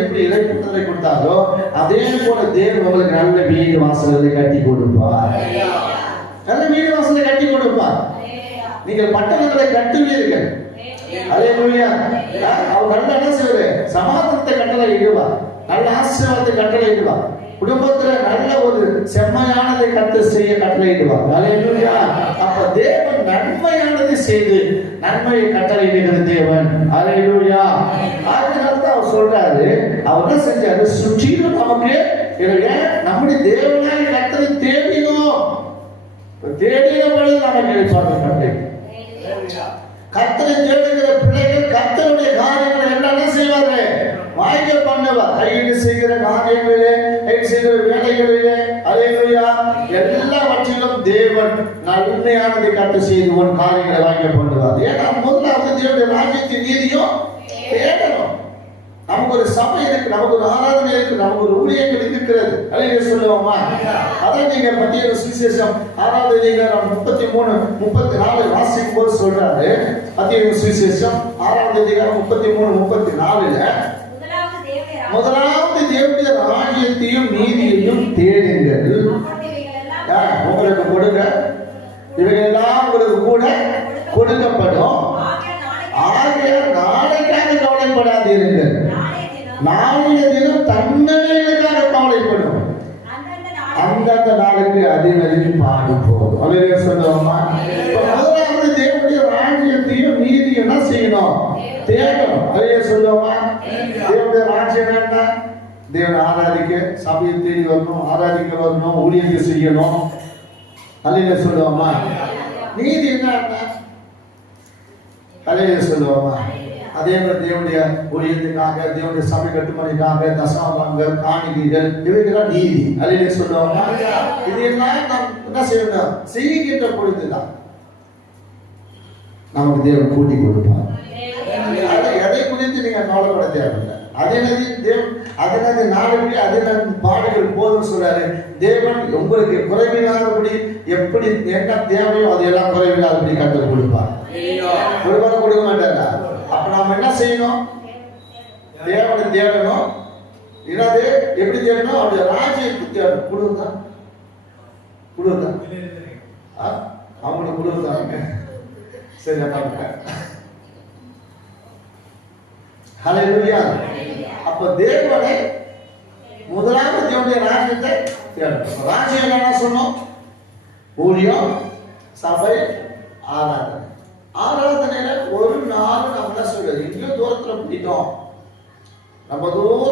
எப்படி இறைப்பட்டதை கொடுத்தாரோ அதே போல தேவன் உங்களுக்கு நல்ல வீடு வாசல்களை கட்டி கொடுப்பார். நல்ல வீடு வாசலை கட்டி கொடுப்பார். நீங்கள் பட்டணங்களை கட்டுவீர்கள். அல்லேலூயா. அவர் நல்ல என்ன செய்வாரு? சமாதானத்தை கட்டளை இடுவார். நல்ல ஆசீர்வாதத்தை கட்டளை இடுவார். குடும்பத்துல நல்ல ஒரு செம்மையானதை செய்ய கட்டளையிடுவார். அல்லேலூயா. அப்ப தேவன் நன்மையானதை செய்து நன்மையை கட்டளையிடுகிற தேவன். அல்லேலூயா. அதனால்தான் அவர் சொல்றாரு, அவர் என்ன செஞ்சாரு? சுற்றிலும் நமக்கு நம்முடைய தேவனாய் கர்த்தரை தேடினோம். தேடின பொழுது நமக்கு எதிர்பார்க்கப்பட்டது. கர்த்தரை தேடுகிற பிள்ளைகள் கர்த்தருடைய காரியங்களை என்ன செய்வாரு? வாய்க்க பண்ணுவார். கையில் செய்கிற காரியங்களிலே, கையில் செய்கிற வேலைகளிலே, அல்லேலூயா, எல்லாவற்றிலும் தேவன் நன்மையானதை கட்டு செய்து ஒரு காரியங்களை வாய்க்க பண்ணுவார். ஏன்னா முதலாவது தேவனுடைய ராஜ்யத்தின் நீதியும் தேடணும். நமக்கு ஒரு சபை இருக்கு, நமக்கு ஒரு ஆராதனை இருக்கு, நமக்கு ஒரு ஊழியங்கள் இருக்கிறது. அல்லேலூயா சொல்லுவோமா? அதை நீங்க மத்திய சுவிசேஷம் 6வது அதிகாரம் 33-34 வாசிக்கும் போது சொல்றாரு. மத்திய சுவிசேஷம் 6வது அதிகாரம் 33-34 முதலாவது தேவனுடைய ராஜ்யத்தையும் நீதியையும் தேடுங்கள், உங்களுக்கு கொடுங்க, இவைகளெல்லாம் உங்களுக்கு கூட கொடுக்கப்படும். ஆகையால் நாளைக்காக கவலைப்படாதீர்கள், நாளைய தினம் தன்னடைவுக்காக கவலைப்படும். அந்தந்த நாளுக்கு அதினதில் பாடு போகும். அல்லேலூயா சொல்லுவோமா? முதலாவது தேவனுடைய ராஜ்யத்தையும் நீதியும் என்ன செய்யணும்? தேடணும். அல்லேலூயா சொல்லுவோமா? தேவனுடைய ராஜ்யம் என்ன? தேவனை ஆராதிக்க சபையை தேடி வரணும், ஆராதிக்க வரணும், ஊழியத்தை செய்யணும். அல்லேலூயா சொல்லுவோமா? நீதி என்ன? அல்லேலூயா சொல்லுவோமா? அதே மாதிரி தேவனுடைய ஊழியத்துக்காக, தேவனுடைய சபை கட்டுமணிக்காக தசமபாகங்கள், காணிக்கைகள், இவைகளாம் நீதி. அல்லேலூயா சொல்லுவோமா? இதெல்லாம் நாம் என்ன செய்யணும்? செய்கின்ற பொழுதுதான் நமக்கு தேவன் கூட்டி கொடுப்பார். எதை குறித்து நீங்க கவலைப்பட தேவையில்லை. அதனது நாடுபடி அதனது பாடுகள் போதும் சொல்றாரு. தேவன் உங்களுக்கு குறைவில்லாதபடி எப்படி என்ன தேவையோ அதையெல்லாம் குறைவில்லாதபடி கற்றுக் கொடுப்பார். ஒருவரை கொடுக்க மாட்டாரா? அப்ப நாம என்ன செய்யணும்? தேவனை தேடணும். என்னது? எப்படி தேடணும்? அவருடைய ராஜ்யத்தை தேடணும். குழுதான் குழுதான் அவங்களுக்கு குழுதாங்க. சரி, ஹல்லேலூயா. அப்ப தேவனை முதலாவது தேவனுடைய ராஜ்யத்தை தேடணும். ராஜ்யம் என்ன சொன்னோம்? ஊழியம், சபை, ஆராதனை. ஆராதனையில ஒரு நாள் நம்ம என்ன சொல்றது? எங்கேயோ தூரத்துல போயிட்டோம், நம்ம தூரம்